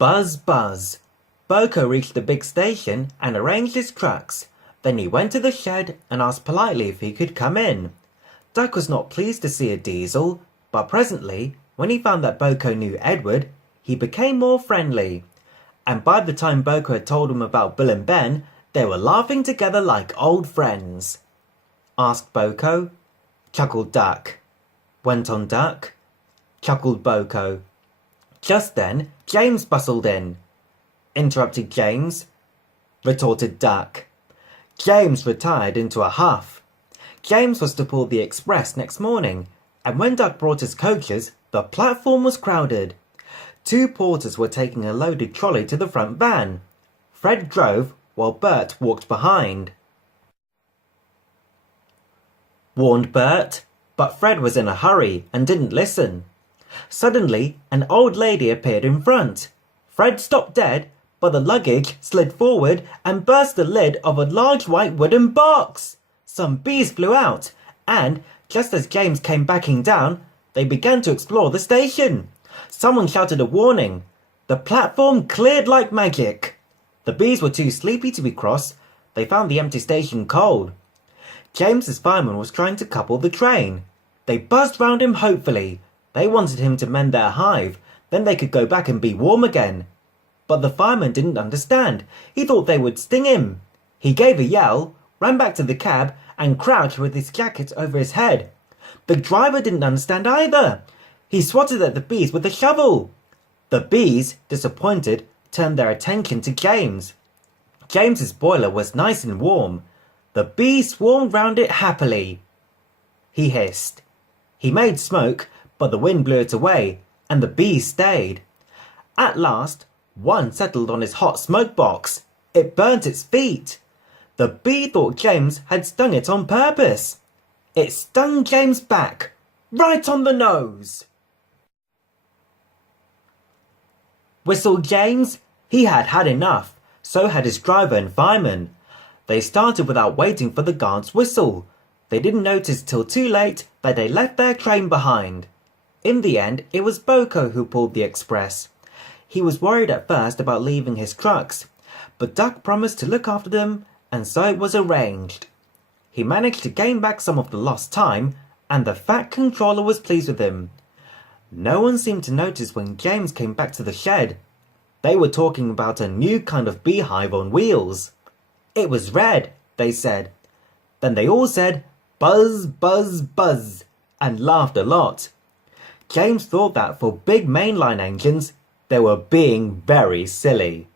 Buzz, buzz. Boko reached the big station and arranged his trucks. Then he went to the shed and asked politely if he could come in. Duck was not pleased to see a diesel, but presently, when he found that Boko knew Edward, he became more friendly. And by the time Boko had told him about Bill and Ben, they were laughing together like old friends. Asked Boko. Chuckled Duck. Went on Duck. Chuckled Boko. Just then, James bustled in. Interrupted James. Retorted Duck. James retired into a huff. James was to pull the express next morning, and when Duck brought his coaches, the platform was crowded. 2 porters were taking a loaded trolley to the front van. Fred drove, while Bert walked behind. Warned Bert, but Fred was in a hurry and didn't listen. Suddenly, an old lady appeared in front. Fred stopped dead, but the luggage slid forward and burst the lid of a large white wooden box. Some bees flew out, and, just as James came backing down, they began to explore the station. Someone shouted a warning. The platform cleared like magic. The bees were too sleepy to be cross. They found the empty station cold. James's fireman was trying to couple the train. They buzzed round him hopefully. They wanted him to mend their hive, then they could go back and be warm again. But the fireman didn't understand. He thought they would sting him. He gave a yell, ran back to the cab, and crouched with his jacket over his head. The driver didn't understand either. He swatted at the bees with a shovel. The bees, disappointed, turned their attention to James. James's boiler was nice and warm. The bees swarmed round it happily. He hissed. He made smoke, but the wind blew it away, and the bees stayed. At last, one settled on his hot smoke box. It burnt its feet. The bee thought James had stung it on purpose. It stung James back, right on the nose. Whistled James. He had had enough. So had his driver and fireman. They started without waiting for the guard's whistle. They didn't notice till too late that they left their train behind. In the end, it was Boko who pulled the express. He was worried at first about leaving his trucks, but Duck promised to look after them, and so it was arranged. He managed to gain back some of the lost time, and the fat controller was pleased with him. No one seemed to notice when James came back to the shed. They were talking about a new kind of beehive on wheels. It was red, they said. Then they all said, buzz, buzz, buzz, and laughed a lot. James thought that for big mainline engines, they were being very silly.